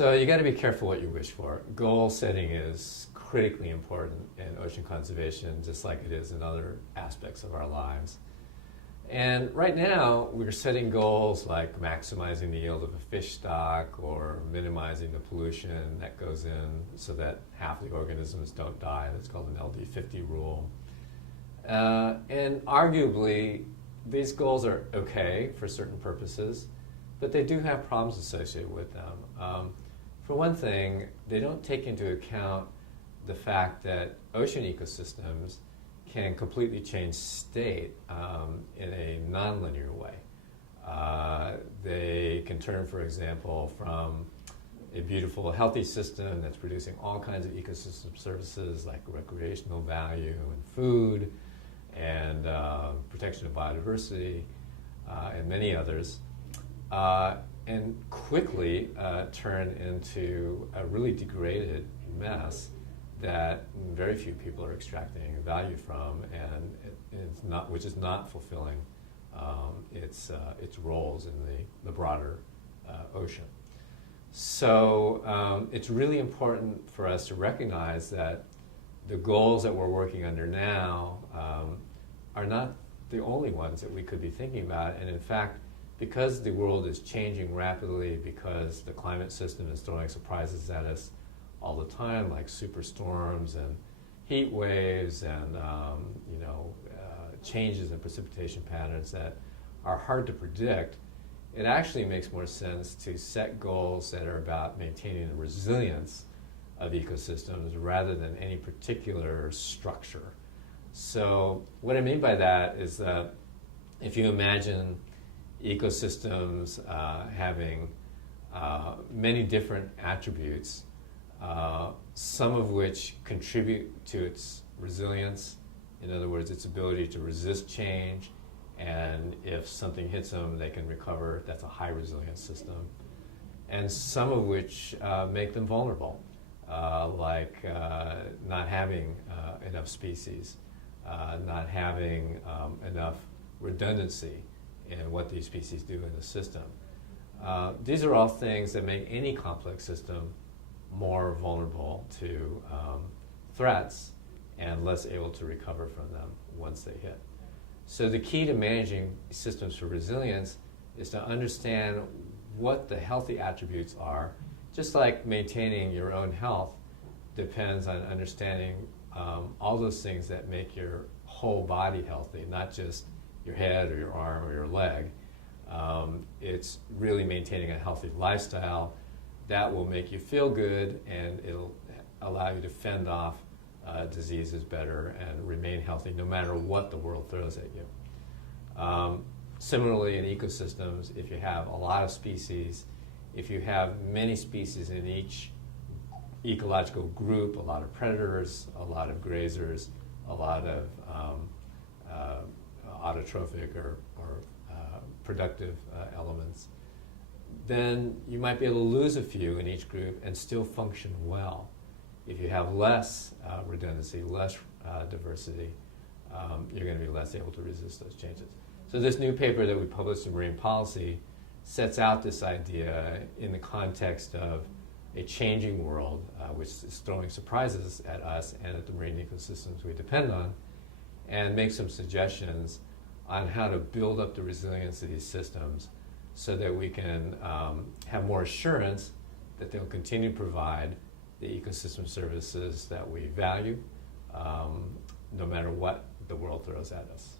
So you got to be careful what you wish for. Goal setting is critically important in ocean conservation, just like it is in other aspects of our lives. And right now, we're setting goals like maximizing the yield of a fish stock or minimizing the pollution that goes in so that half the organisms don't die. That's called an LD50 rule. And arguably, these goals are okay for certain purposes, but they do have problems associated with them. For one thing, they don't take into account the fact that ocean ecosystems can completely change state in a nonlinear way. They can turn, for example, from a beautiful, healthy system that's producing all kinds of ecosystem services like recreational value and food and protection of biodiversity and many others, and quickly turn into a really degraded mess that very few people are extracting value from, and which is not fulfilling its roles in the broader ocean. So it's really important for us to recognize that the goals that we're working under now are not the only ones that we could be thinking about, and in fact, because the world is changing rapidly, because the climate system is throwing surprises at us all the time, like superstorms and heat waves and changes in precipitation patterns that are hard to predict, it actually makes more sense to set goals that are about maintaining the resilience of ecosystems rather than any particular structure. So what I mean by that is that if you imagine ecosystems having many different attributes, some of which contribute to its resilience, in other words, its ability to resist change, and if something hits them, they can recover. That's a high resilience system. And some of which make them vulnerable, like not having enough species, not having enough redundancy in what these species do in the system. These are all things that make any complex system more vulnerable to threats and less able to recover from them once they hit. So the key to managing systems for resilience is to understand what the healthy attributes are. Just like maintaining your own health depends on understanding all those things that make your whole body healthy, not just your head or your arm or your leg. It's really maintaining a healthy lifestyle that will make you feel good, and it'll allow you to fend off diseases better and remain healthy no matter what the world throws at you. Similarly, in ecosystems, if you have a lot of species, if you have many species in each ecological group, a lot of predators, a lot of grazers, a lot of autotrophic or productive elements, then you might be able to lose a few in each group and still function well. If you have less redundancy, less diversity, you're going to be less able to resist those changes. So this new paper that we published in Marine Policy sets out this idea in the context of a changing world, which is throwing surprises at us and at the marine ecosystems we depend on, and makes some suggestions on how to build up the resilience of these systems so that we can have more assurance that they'll continue to provide the ecosystem services that we value, no matter what the world throws at us.